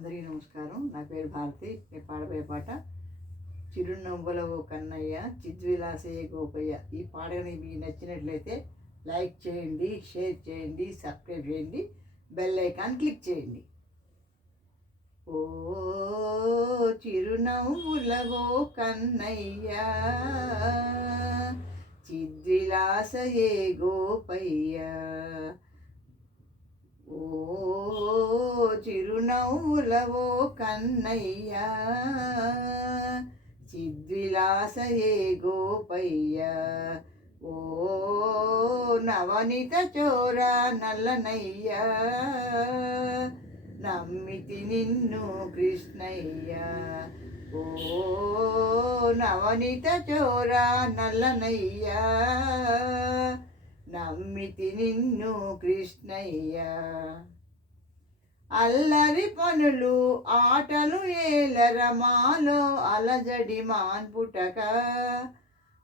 అందరికీ నమస్కారం. నా పేరు భారతి. నేను పాడబోయే పాట చిరునవ్వుల ఓ కన్నయ్య చిద్విలాసయ్య గోపయ్య. ఈ పాట మీకు నచ్చినట్లయితే లైక్ చేయండి, షేర్ చేయండి, సబ్స్క్రైబ్ చేయండి, బెల్ ఐకాన్ క్లిక్ చేయండి. ఓ చిరునవ్వుల ఓ కన్నయ్య చిద్విలాసయ్య గోపయ్య. ఓ చిరునవ్వులవో కన్నయ్య చిద్విలాసయే గోపయ్య. ఓ నవనిత చోరా నల్లనయ్య నమ్మితి నిన్ను కృష్ణయ్య. ఓ నవనిత చోరా నల్లనయ్య నమ్మితి నిన్ను కృష్ణయ్య. అల్లరి పనులు ఆటలు ఏలరమాలో అలజడి మాన్పుటక.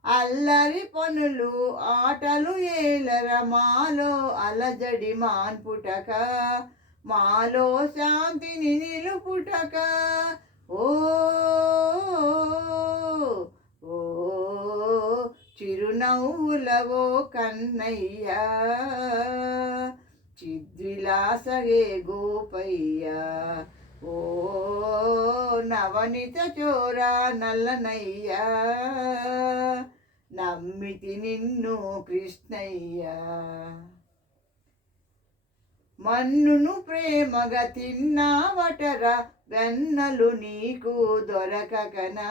అల్లరి పనులు ఆటలు ఏలరమాలో అలజడి మాన్పుటక. మాలో శాంతిని నిలుపుటక. ఓ ఓ చిరునవ్వులవో కన్నయ్య చిద్విలాసగే గోపయ్య. ఓ నవనిత చోరా నల్లనయ్య నమ్మితి నిన్ను కృష్ణయ్య. మన్నును ప్రేమగా తిన్నావటరా వెన్నలు నీకు దొరకకనా.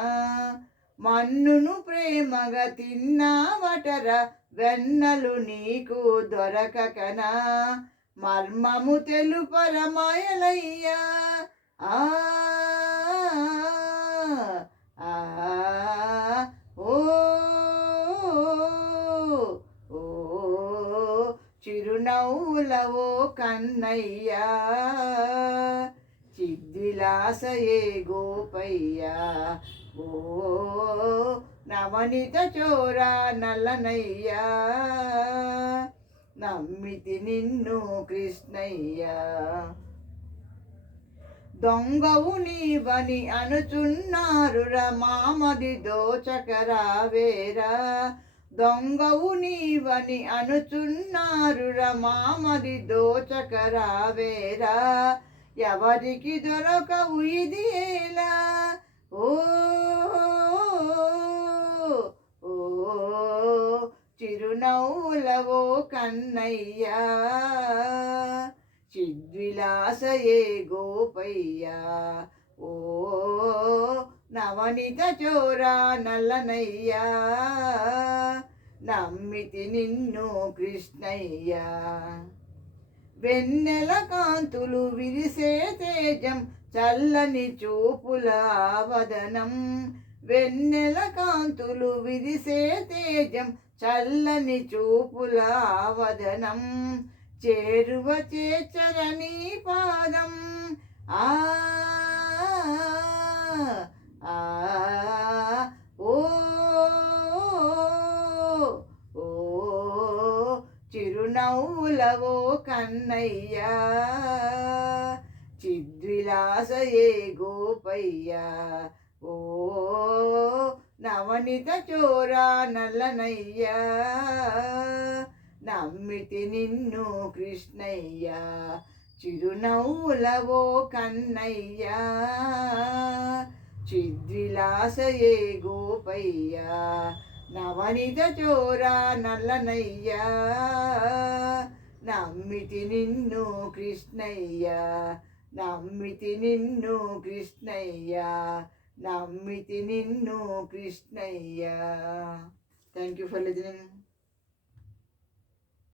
మన్నును ప్రేమగా తిన్నావటరా వెన్నలు నీకు దొరకకనా. మర్మము తెలుపరమాయలయ్యా. ఆ ఓ ఓ చిరునవ్వులవో కన్నయ్య చిద్విలాసయే గోపయ్య. ఓ నవనిత చోరా నల్లనయ్య నమ్మితి నిన్ను కృష్ణయ్య. దొంగవు నీవని అనుచున్నారురా మామది దోచకరావేరా. దొంగవు నీవని అనుచున్నారురా మామది దోచకరావేరా. ఎవరికి దొరకవు ఇది ఎలా. ఓ చిరునవ్వులవో కన్నయ్య చిద్విలాసయే గోపయ్య. ఓ నవనిత చోరా నల్లనయ్య నమ్మితి నిన్ను కృష్ణయ్య. వెన్నెల కాంతులు విరిసే తేజం చల్లని చూపుల వదనం. వెన్నెల కాంతులు విరిసే తేజం చల్లని చూపుల వదనం. చేరువ చేచరణి పాదం. ఆ ఓ ఓ చిరునవ్వులవో కన్నయ్య చిద్విలాసయే గోపయ్య. ఓ నవనిత చోరా నల్లనయ్య నమ్మితి నిన్ను కృష్ణయ్య. చిరునవ్వులవో కన్నయ్య చిద్విలాసయే గోపయ్య. నవనిత చోరా నల్లనయ్య నమ్మితి నిన్ను కృష్ణయ్య. నమ్మితి నిన్ను కృష్ణయ్య నమ్మితి నిన్ను Krishnayya. Thank you for listening.